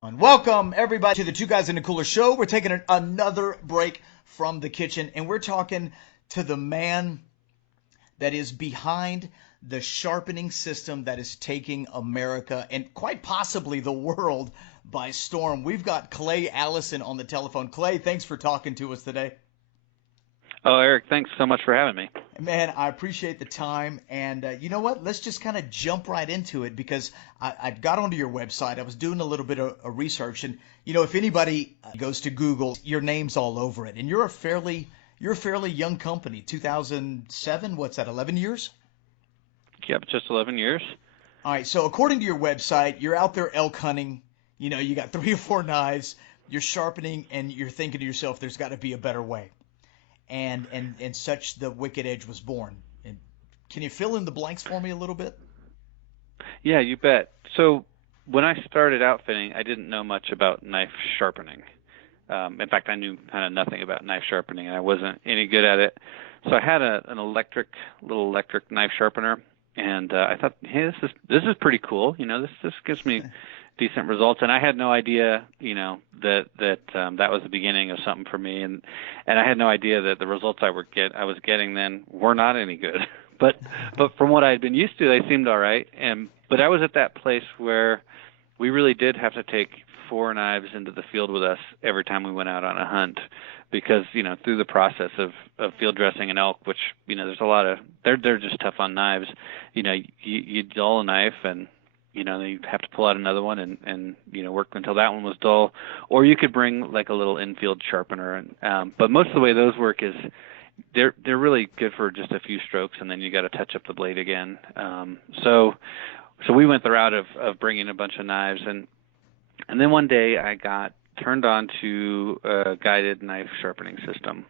Welcome, everybody, to the Two Guys in the Cooler show. We're taking another break from the kitchen, and we're talking to the man that is behind the sharpening system that is taking America and quite possibly the world by storm. We've got Clay Allison on the telephone. Clay, thanks for talking to us today. Oh, Eric, thanks so much for having me. Man, I appreciate the time. And you know what? Let's just kind of jump right into it because I got onto your website. I was doing a little bit of research. And, if anybody goes to Google, your name's all over it. And you're a fairly young company, 2007. What's that, 11 years? Yep, just 11 years. All right. So according to your website, you're out there elk hunting. You got three or four knives. You're sharpening and you're thinking to yourself, there's got to be a better way. And such the Wicked Edge was born. And can you fill in the blanks for me a little bit? Yeah, you bet. So when I started outfitting, I didn't know much about knife sharpening. In fact, I knew kind of nothing about knife sharpening, and I wasn't any good at it. So I had an little electric knife sharpener, and I thought, hey, this is pretty cool. This gives me decent results, and I had no idea, that was the beginning of something for me, and I had no idea that the results I was getting then were not any good. But from what I had been used to, they seemed all right. But I was at that place where we really did have to take four knives into the field with us every time we went out on a hunt, because through the process of field dressing an elk, which there's a lot of they're just tough on knives. You dull a knife and then you have to pull out another one and work until that one was dull, or you could bring like a little infield sharpener. But most of the way those work is they're really good for just a few strokes, and then you got to touch up the blade again. So we went the route of bringing a bunch of knives, and then one day I got turned on to a guided knife sharpening system,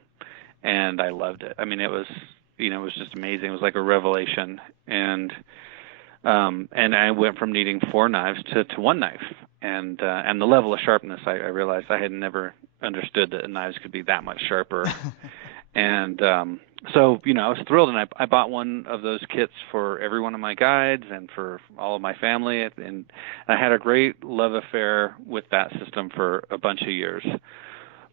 and I loved it. I mean, it was just amazing. It was like a revelation, and I went from needing four knives to one knife, and the level of sharpness I realized I had never understood that knives could be that much sharper. And so I was thrilled, and I bought one of those kits for every one of my guides and for all of my family, and I had a great love affair with that system for a bunch of years.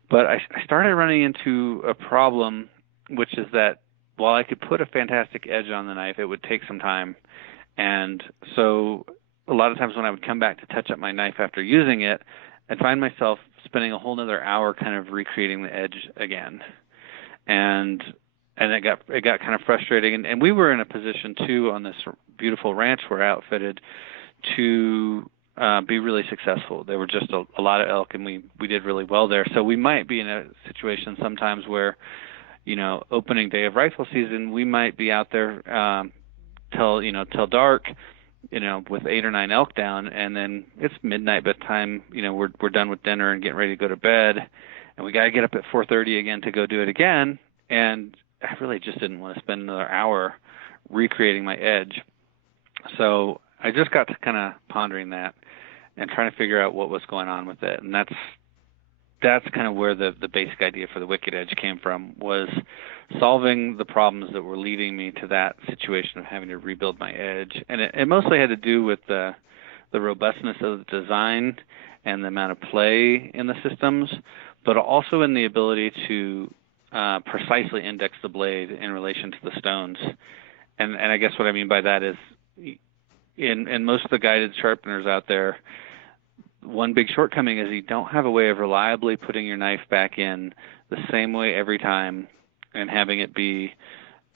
But I started running into a problem, which is that while I could put a fantastic edge on the knife, it would take some time. And so a lot of times when I would come back to touch up my knife after using it, I'd find myself spending a whole other hour kind of recreating the edge again. And it got kind of frustrating. And we were in a position too on this beautiful ranch we're outfitted to be really successful. There were just a lot of elk, and we did really well there. So we might be in a situation sometimes where, opening day of rifle season, we might be out there till dark, with 8 or 9 elk down, and then it's midnight by the time we're done with dinner and getting ready to go to bed, and we got to get up at 4:30 again to go do it again. And I really just didn't want to spend another hour recreating my edge. So I just got to kind of pondering that and trying to figure out what was going on with it. And that's kind of where the basic idea for the Wicked Edge came from, was solving the problems that were leading me to that situation of having to rebuild my edge. And it mostly had to do with the robustness of the design and the amount of play in the systems, but also in the ability to precisely index the blade in relation to the stones. And I guess what I mean by that is in most of the guided sharpeners out there, one big shortcoming is you don't have a way of reliably putting your knife back in the same way every time and having it be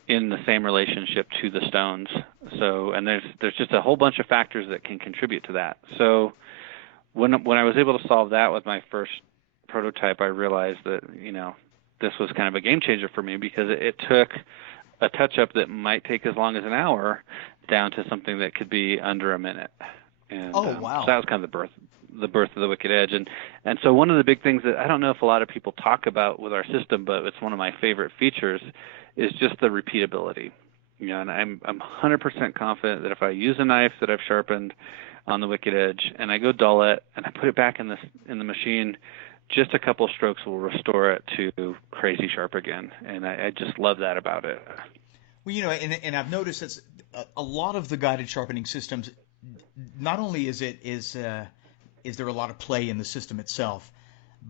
in the same relationship to the stones. So, and there's just a whole bunch of factors that can contribute to that. So when I was able to solve that with my first prototype, I realized that, this was kind of a game changer for me, because it took a touch-up that might take as long as an hour down to something that could be under a minute. And Wow. So that was kind of the birth of the Wicked Edge. And so one of the big things that I don't know if a lot of people talk about with our system, but it's one of my favorite features, is just the repeatability. And I'm 100% confident that if I use a knife that I've sharpened on the Wicked Edge and I go dull it and I put it back in the machine, just a couple strokes will restore it to crazy sharp again. And I just love that about it. Well, and I've noticed that a lot of the guided sharpening systems, not only is is there a lot of play in the system itself,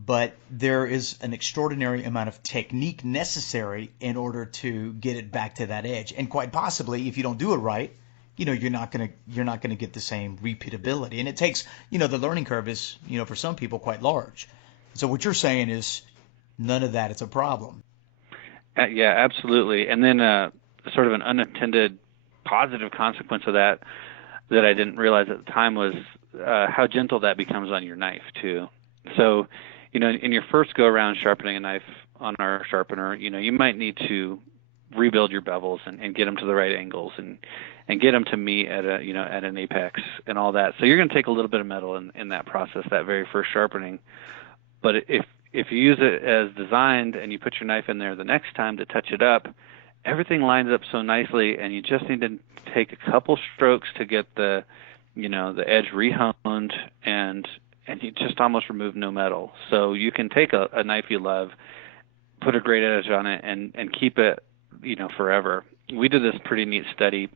but there is an extraordinary amount of technique necessary in order to get it back to that edge. And quite possibly, if you don't do it right, you're not gonna get the same repeatability. And it takes, the learning curve is, for some people quite large. So what you're saying is none of that is a problem. Yeah, absolutely. And then sort of an unintended positive consequence of that I didn't realize at the time was how gentle that becomes on your knife too. So, in your first go around sharpening a knife on our sharpener, you might need to rebuild your bevels and get them to the right angles and get them to meet at at an apex and all that. So you're going to take a little bit of metal in that process, that very first sharpening. But if you use it as designed and you put your knife in there the next time to touch it up, everything lines up so nicely, and you just need to take a couple strokes to get the edge rehoned, and you just almost remove no metal. So you can take a knife you love, put a great edge on it, and keep it forever. We did this pretty neat study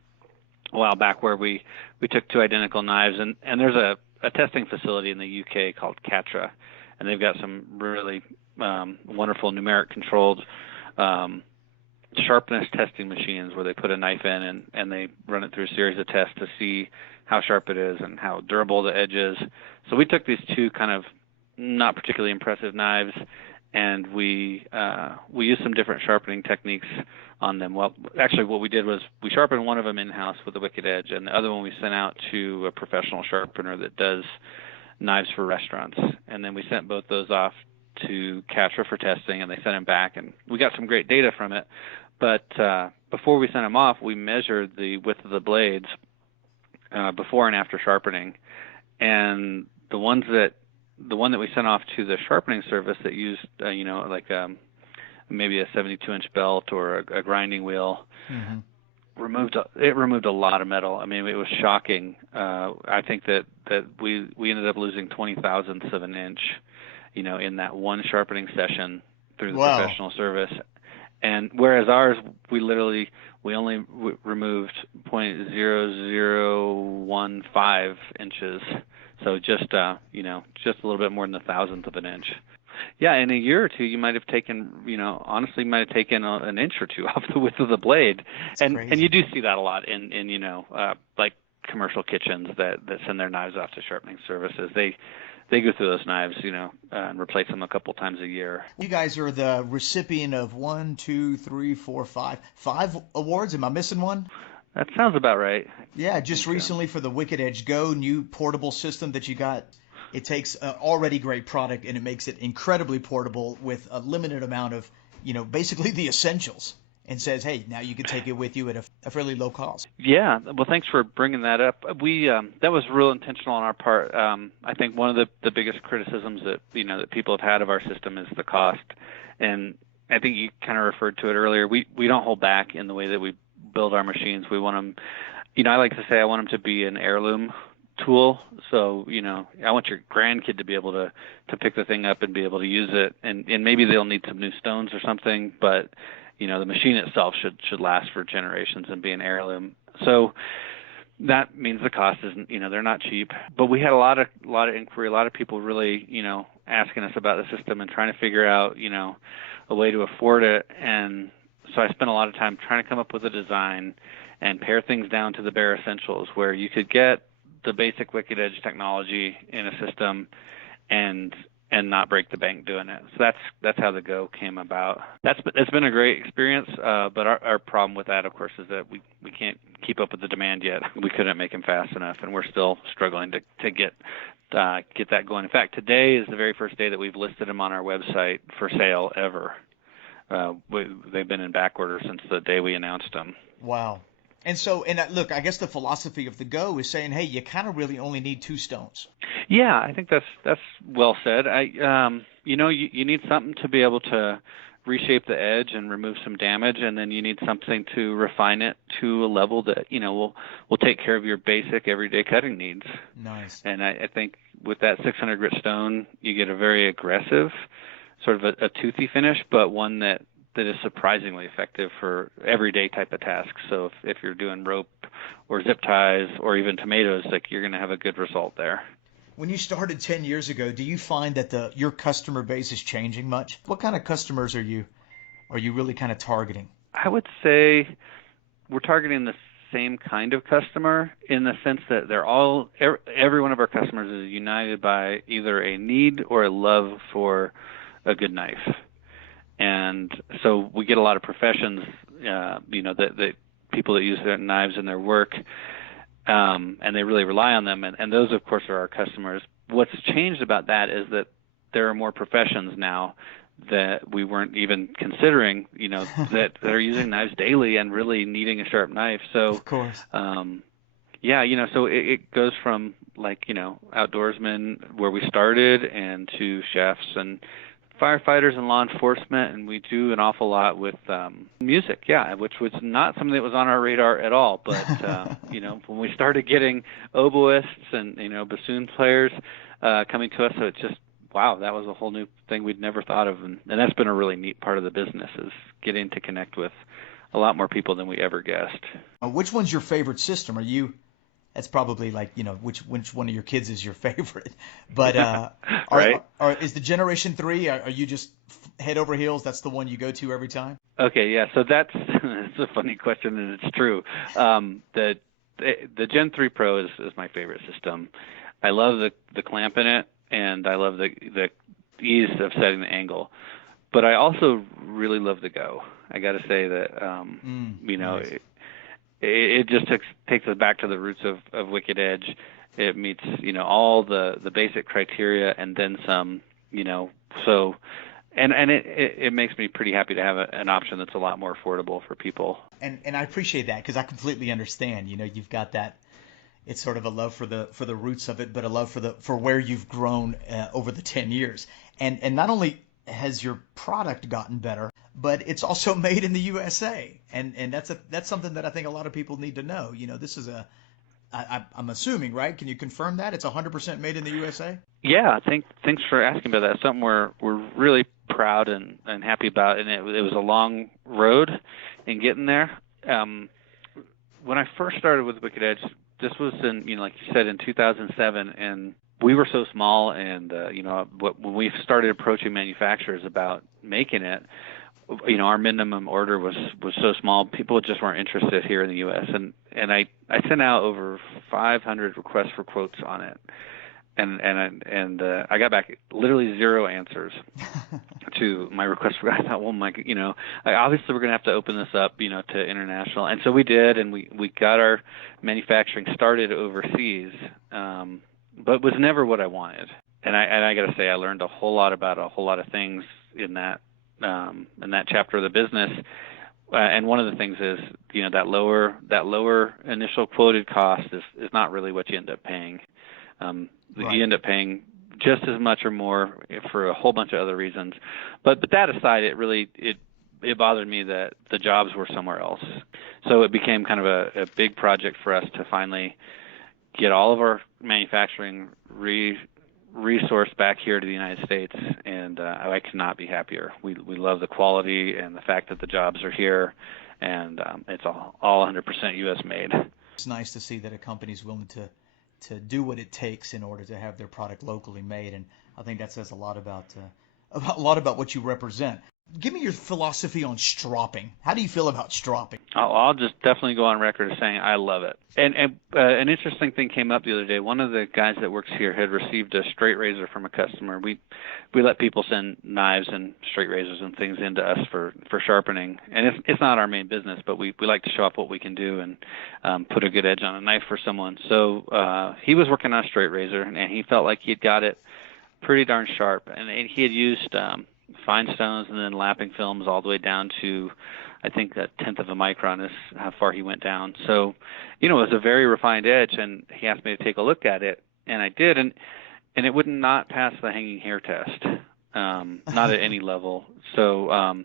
a while back where we took two identical knives, and there's a testing facility in the UK called Catra, and they've got some really wonderful numeric controlled sharpness testing machines where they put a knife in and they run it through a series of tests to see how sharp it is and how durable the edge is. So we took these two kind of not particularly impressive knives, and we used some different sharpening techniques on them. Well, actually what we did was we sharpened one of them in-house with a wicked edge, and the other one we sent out to a professional sharpener that does knives for restaurants. And then we sent both those off to Catra for testing, and they sent them back, and we got some great data from it. But before we sent them off, we measured the width of the blades before and after sharpening, and the one that we sent off to the sharpening service that used maybe a 72-inch belt or a grinding wheel, removed a lot of metal. I mean, it was shocking. I think that we ended up losing 20 thousandths of an inch, in that one sharpening session through the professional service. And whereas ours, we only removed 0.0015 inches, so just a little bit more than a thousandth of an inch. Yeah, in a year or two, you might have taken, honestly, an inch or two off the width of the blade. And you do see that a lot in like commercial kitchens that send their knives off to sharpening services. They go through those knives, and replace them a couple times a year. You guys are the recipient of 5 awards. Am I missing one? That sounds about right. Yeah, just recently for the Wicked Edge Go new portable system that you got. It takes an already great product and it makes it incredibly portable with a limited amount of, basically the essentials, and says, hey, now you can take it with you at a fairly low cost. Yeah, well, thanks for bringing that up. We that was real intentional on our part. I think one of the biggest criticisms that that people have had of our system is the cost, and I think you kind of referred to it earlier. We don't hold back in the way that we build our machines. We want them, I like to say I want them to be an heirloom tool. So, I want your grandkid to be able to pick the thing up and be able to use it, and maybe they'll need some new stones or something, but the machine itself should last for generations and be an heirloom. So that means the cost isn't, they're not cheap. But we had a lot of inquiry, a lot of people really, asking us about the system and trying to figure out, a way to afford it. And so I spent a lot of time trying to come up with a design and pare things down to the bare essentials where you could get the basic Wicked Edge technology in a system and not break the bank doing it. So that's how the Go came about. It's been a great experience, but our problem with that, of course, is that we can't keep up with the demand yet. We couldn't make them fast enough, and we're still struggling to get that going. In fact, today is the very first day that we've listed them on our website for sale ever. They've been in back order since the day we announced them. Wow. And so, look, I guess the philosophy of the Go is saying, hey, you kind of really only need 2 stones. Yeah, I think that's well said. You need something to be able to reshape the edge and remove some damage, and then you need something to refine it to a level that will take care of your basic everyday cutting needs. Nice. And I think with that 600 grit stone, you get a very aggressive, sort of a toothy finish, but one that is surprisingly effective for everyday type of tasks. So if you're doing rope or zip ties or even tomatoes, like you're going to have a good result there. When you started 10 years ago, do you find that your customer base is changing much? What kind of customers are you really kind of targeting? I would say we're targeting the same kind of customer in the sense that every one of our customers is united by either a need or a love for a good knife. And so we get a lot of professions, that people that use their knives in their work, and they really rely on them. And those, of course, are our customers. What's changed about that is that there are more professions now that we weren't even considering, that are using knives daily and really needing a sharp knife. So, of course. So it goes from outdoorsmen where we started and to chefs and firefighters and law enforcement, and we do an awful lot with music, which was not something that was on our radar at all. But when we started getting oboists and bassoon players coming to us, so it's just wow, that was a whole new thing we'd never thought of, and that's been a really neat part of the business is getting to connect with a lot more people than we ever guessed. Which one's your favorite system? That's probably like, which one of your kids is your favorite. But right. Is the Generation 3, are you just head over heels? That's the one you go to every time? Okay, yeah. So that's a funny question, and it's true. The Gen 3 Pro is my favorite system. I love the clamp in it, and I love the ease of setting the angle. But I also really love the go. I got to say that, nice. It just takes us back to the roots of Wicked Edge. It meets, all the basic criteria and then some, so, and it makes me pretty happy to have an option that's a lot more affordable for people. And I appreciate that because I completely understand, you've got that, it's sort of a love for the roots of it, but a love for where you've grown over the 10 years. And not only has your product gotten better, but it's also made in the USA, and that's something that I think a lot of people need to know. This is I'm assuming, right? Can you confirm that it's 100% made in the USA? Yeah, thanks for asking about that. It's something we're really proud and happy about, and it was a long road in getting there. When I first started with Wicked Edge, this was in like you said in 2007, and we were so small, and when we started approaching manufacturers about making it, our minimum order was so small, people just weren't interested here in the U.S. And I sent out over 500 requests for quotes on it, and I got back literally 0 answers to my request. I thought, well, obviously we're gonna have to open this up, to international, and so we did, and we got our manufacturing started overseas, but it was never what I wanted. And I got to say, I learned a whole lot about a whole lot of things in that chapter of the business, and one of the things is that lower initial quoted cost is not really what you end up paying. Right. You end up paying just as much or more for a whole bunch of other reasons. But that aside, it bothered me that the jobs were somewhere else. So it became kind of a big project for us to finally get all of our manufacturing resourced back here to the United States, and I could not be happier. We love the quality and the fact that the jobs are here, and it's all 100% U.S. made. It's nice to see that a company's willing to do what it takes in order to have their product locally made, and I think that says a lot about what you represent. Give me your philosophy on stropping. How do you feel about stropping? I'll just definitely go on record as saying I love it. And an interesting thing came up the other day. One of the guys that works here had received a straight razor from a customer. We let people send knives and straight razors and things into us for sharpening. And it's not our main business, but we like to show off what we can do and put a good edge on a knife for someone. So he was working on a straight razor, and he felt like he'd got it pretty darn sharp. And he had used fine stones and then lapping films all the way down to, I think, a tenth of a micron is how far he went down. So, it was a very refined edge, and he asked me to take a look at it, and I did, and it would not pass the hanging hair test, not at any level. So, I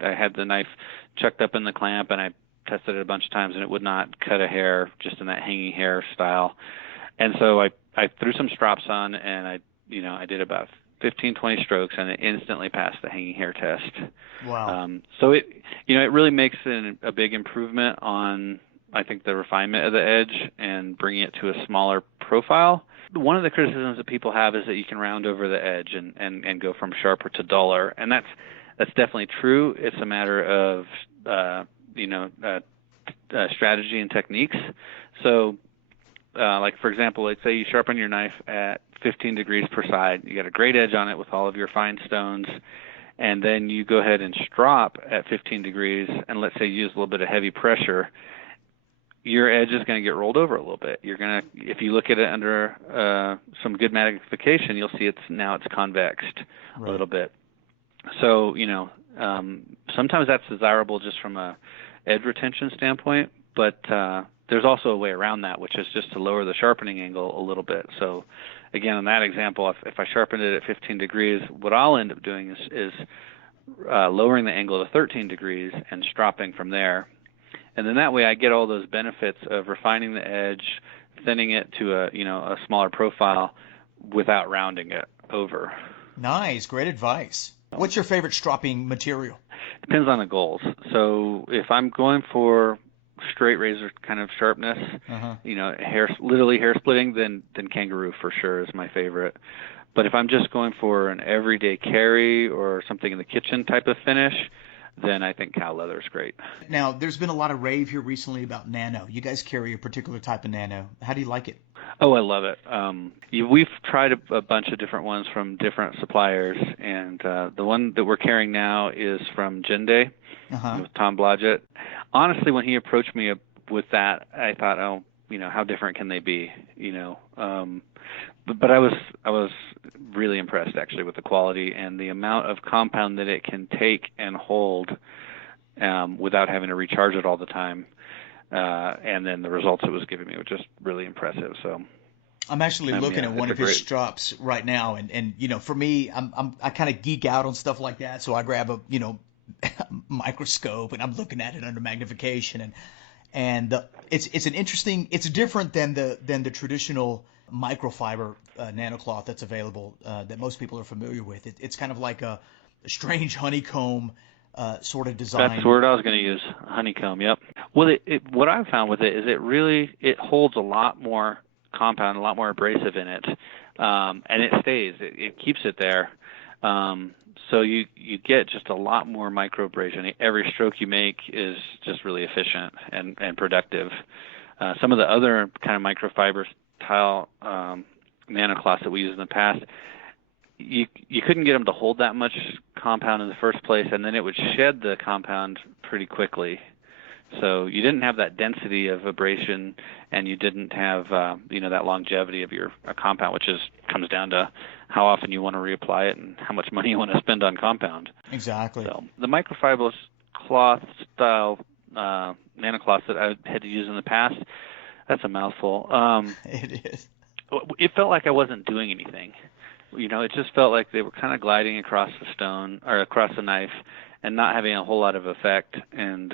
had the knife chucked up in the clamp, and I tested it a bunch of times, and it would not cut a hair just in that hanging hair style. And so I threw some strops on, and I did about 15, 20 strokes, and it instantly passed the hanging hair test. Wow. So it really makes a big improvement on, I think, the refinement of the edge and bringing it to a smaller profile. One of the criticisms that people have is that you can round over the edge and go from sharper to duller, and that's definitely true. It's a matter of strategy and techniques. So, like for example, let's say you sharpen your knife at 15 degrees per side. You got a great edge on it with all of your fine stones, and then you go ahead and strop at 15 degrees, and let's say you use a little bit of heavy pressure. Your edge is going to get rolled over a little bit. If you look at it under some good magnification, you'll see it's convexed a little bit. So, sometimes that's desirable just from a edge retention standpoint, but there's also a way around that, which is just to lower the sharpening angle a little bit. So, again, in that example, if I sharpened it at 15 degrees, what I'll end up doing is lowering the angle to 13 degrees and stropping from there. And then that way I get all those benefits of refining the edge, thinning it to a smaller profile without rounding it over. Nice, great advice. What's your favorite stropping material? Depends on the goals. So if I'm going for straight razor kind of sharpness, literally hair splitting, then kangaroo for sure is my favorite. But if I'm just going for an everyday carry or something in the kitchen type of finish, then I think cow leather is great. Now, there's been a lot of rave here recently about Nano. You guys carry a particular type of Nano. How do you like it? Oh, I love it. We've tried a bunch of different ones from different suppliers, and the one that we're carrying now is from Jende with Tom Blodgett. Honestly, when he approached me with that, I thought, how different can they be? But I was really impressed actually with the quality and the amount of compound that it can take and hold without having to recharge it all the time. And then the results it was giving me were just really impressive. So I'm actually looking at one of his strops right now, and for me, I kind of geek out on stuff like that, so I grab a microscope and I'm looking at it under magnification, and it's different than the traditional microfiber nanocloth that's available that most people are familiar with. It's kind of like a strange honeycomb sort of design. That's the word I was going to use, honeycomb. Yep. Well, what I've found with it is it holds a lot more compound, a lot more abrasive in it, and it stays. It keeps it there. So you get just a lot more microabrasion. Every stroke you make is just really efficient and productive. Some of the other kind of microfiber style nanocloths that we used in the past, you couldn't get them to hold that much compound in the first place, and then it would shed the compound pretty quickly. So you didn't have that density of abrasion, and you didn't have that longevity of your compound, which comes down to how often you want to reapply it and how much money you want to spend on compound. Exactly. So the microfiber cloth style nanocloths that I had to use in the past, that's a mouthful. It is. It felt like I wasn't doing anything. It just felt like they were kind of gliding across the stone or across the knife and not having a whole lot of effect. And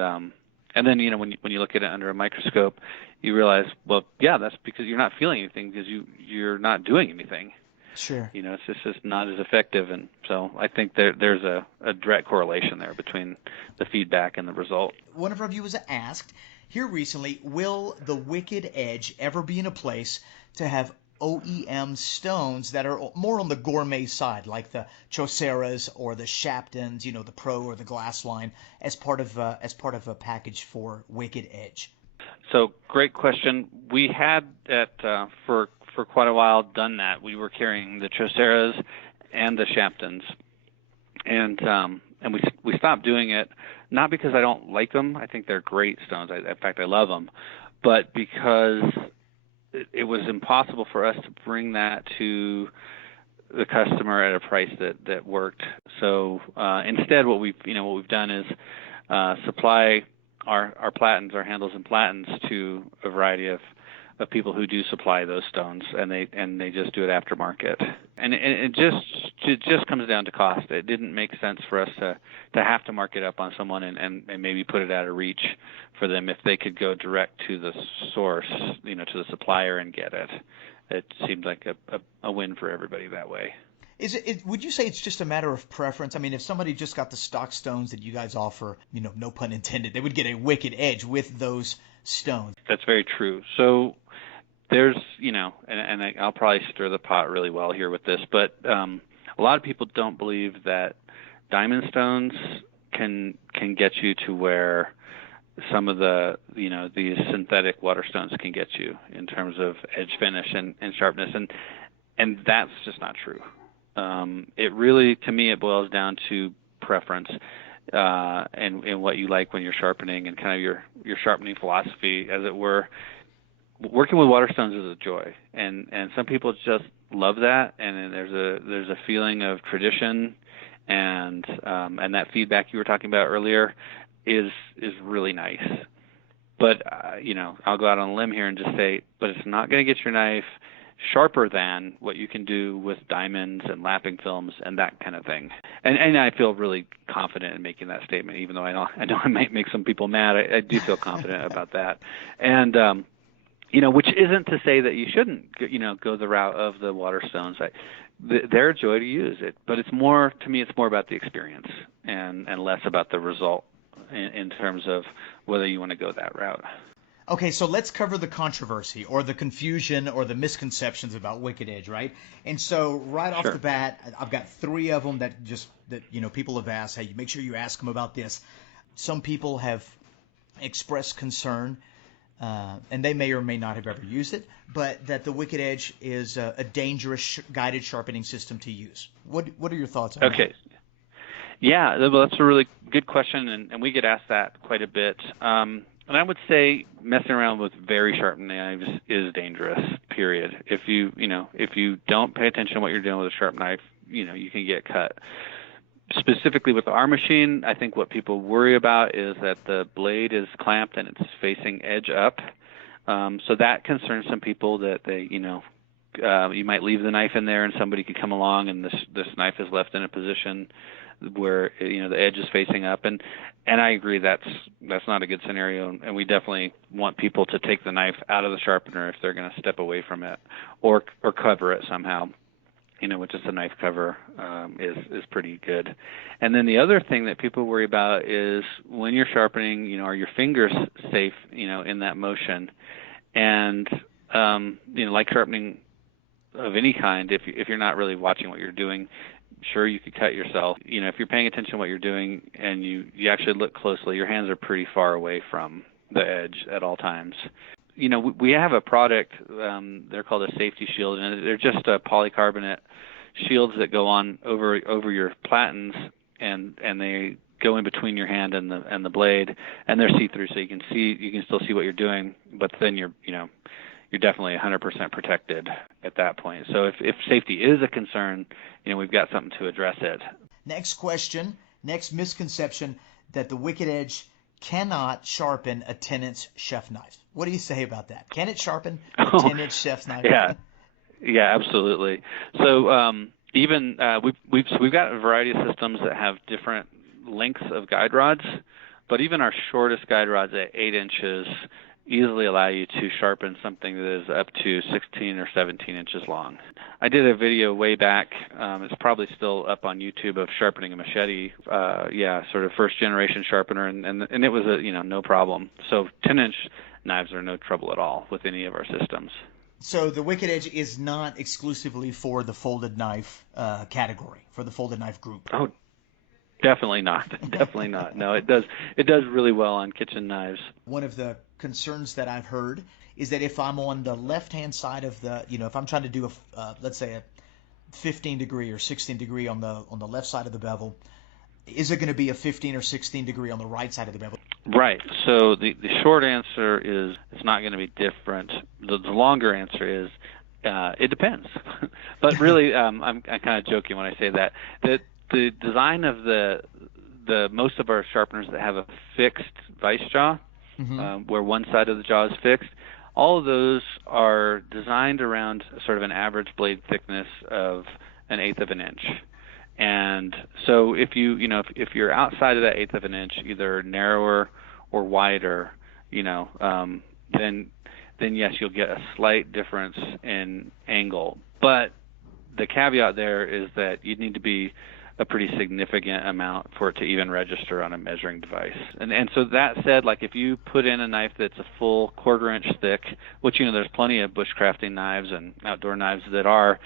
then when you look at it under a microscope, you realize, well, yeah, that's because you're not feeling anything because you're not doing anything. Sure. It's just not as effective, and so I think there's a direct correlation there between the feedback and the result. One of our viewers asked here recently, will the Wicked Edge ever be in a place to have OEM stones that are more on the gourmet side, like the Choceras or the Shaptons, the Pro or the Glass line, as part of a package for Wicked Edge? So, great question. We had for quite a while done that. We were carrying the Choceras and the Shaptons, and we stopped doing it, not because I don't like them. I think they're great stones. In fact, I love them, but because it was impossible for us to bring that to the customer at a price that worked. So instead, what we've done is supply our platens, our handles and platens, to a variety of people who do supply those stones, and they just do it aftermarket. And it just comes down to cost. It didn't make sense for us to have to mark it up on someone and maybe put it out of reach for them if they could go direct to the source, to the supplier and get it. It seemed like a win for everybody that way. Would you say it's just a matter of preference? I mean, if somebody just got the stock stones that you guys offer, no pun intended, they would get a Wicked Edge with those stones. That's very true. So there's, I'll probably stir the pot really well here with this, but a lot of people don't believe that diamond stones can get you to where some of the, these synthetic water stones can get you in terms of edge finish and sharpness, and that's just not true. It really, to me, it boils down to preference and what you like when you're sharpening, and kind of your sharpening philosophy, as it were. Working with water stones is a joy, and some people just love that, and then there's a feeling of tradition, and that feedback you were talking about earlier is really nice. But I'll go out on a limb here and just say, but it's not going to get your knife sharper than what you can do with diamonds and lapping films and that kind of thing. And I feel really confident in making that statement, even though I know I might make some people mad. I do feel confident about that. And which isn't to say that you shouldn't, go the route of the water stones. They're a joy to use it, but it's more about the experience and less about the result in terms of whether you want to go that route. Okay, so let's cover the controversy or the confusion or the misconceptions about Wicked Edge, right? And so right off the bat, I've got 3 of them that people have asked, hey, make sure you ask them about this. Some people have expressed concern, and they may or may not have ever used it, but that the Wicked Edge is a dangerous guided sharpening system to use. What are your thoughts on that? Okay. Yeah, well, that's a really good question, and we get asked that quite a bit. And I would say messing around with very sharp knives is dangerous, period. If you don't pay attention to what you're doing with a sharp knife, you can get cut. Specifically with our machine, I think what people worry about is that the blade is clamped and it's facing edge up. So that concerns some people, that they, you might leave the knife in there and somebody could come along and this knife is left in a position where the edge is facing up, and I agree that's not a good scenario, and we definitely want people to take the knife out of the sharpener if they're going to step away from it, or cover it somehow, with just a knife cover is pretty good. And then the other thing that people worry about is when you're sharpening, are your fingers safe, in that motion? And like sharpening of any kind, if you're not really watching what you're doing, sure, you could cut yourself. If you're paying attention to what you're doing and you actually look closely, your hands are pretty far away from the edge at all times. We have a product, they're called a safety shield, and they're just polycarbonate shields that go on over your platens, and they go in between your hand and the blade, and they're see-through, so you can still see what you're doing, but then you're definitely 100% protected at that point. So if safety is a concern, we've got something to address it. Next question, next misconception, that the Wicked Edge cannot sharpen a 10-inch chef knife. What do you say about that? Can it sharpen a 10-inch chef's knife? Yeah, absolutely. So even we've got a variety of systems that have different lengths of guide rods, but even our shortest guide rods at 8 inches easily allow you to sharpen something that is up to 16 or 17 inches long. I did a video way back, it's probably still up on YouTube, of sharpening a machete, sort of first generation sharpener, and it was no problem. So 10-inch knives are no trouble at all with any of our systems. So the Wicked Edge is not exclusively for the folded knife category, for the folded knife group. Oh, definitely not. Definitely not. No, it does really well on kitchen knives. One of the concerns that I've heard is that if I'm on the left-hand side of the, if I'm trying to do let's say a 15 degree or 16 degree on the left side of the bevel, is it going to be a 15 or 16 degree on the right side of the bevel? Right. So the short answer is it's not going to be different. The longer answer is it depends. But really, I'm kind of joking when I say that. The design of the most of our sharpeners that have a fixed vice jaw, where one side of the jaw is fixed, all of those are designed around sort of an average blade thickness of 1/8 of an inch. And so if you're outside of that 1/8 of an inch, either narrower or wider, then yes, you'll get a slight difference in angle. But the caveat there is that you'd need to be a pretty significant amount for it to even register on a measuring device. And so that said, like if you put in a knife that's a full 1/4 inch thick, which, there's plenty of bushcrafting knives and outdoor knives that are,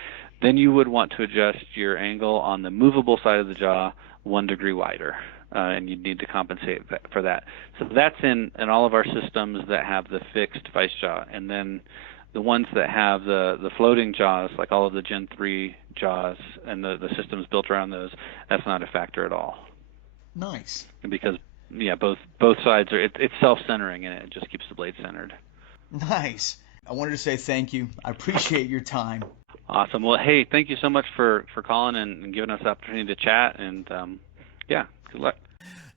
then you would want to adjust your angle on the movable side of the jaw 1 degree wider. And you'd need to compensate for that. So that's in all of our systems that have the fixed vice jaw. And then the ones that have the floating jaws, like all of the Gen 3 jaws and the systems built around those, that's not a factor at all. Nice. Because, both sides it's self-centering, and it just keeps the blade centered. Nice. I wanted to say thank you. I appreciate your time. Awesome. Well, hey, thank you so much for calling and giving us the opportunity to chat. And, good luck.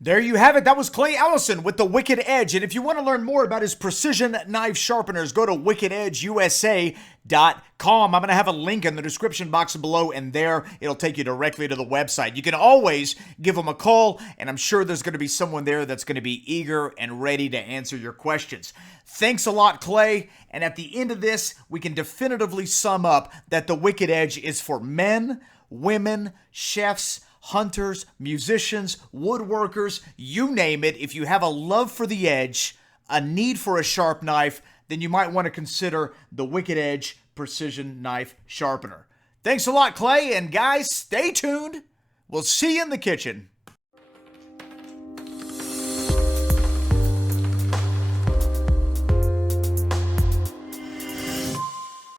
There you have it. That was Clay Allison with the Wicked Edge. And if you want to learn more about his precision knife sharpeners, go to wickededgeusa.com. I'm going to have a link in the description box below, and there it'll take you directly to the website. You can always give them a call, and I'm sure there's going to be someone there that's going to be eager and ready to answer your questions. Thanks a lot, Clay. And at the end of this, we can definitively sum up that the Wicked Edge is for men, women, chefs, hunters, musicians, woodworkers, you name it. If you have a love for the edge, a need for a sharp knife, then you might want to consider the Wicked Edge Precision Knife Sharpener. Thanks a lot, Clay, and guys, stay tuned. We'll see you in the kitchen.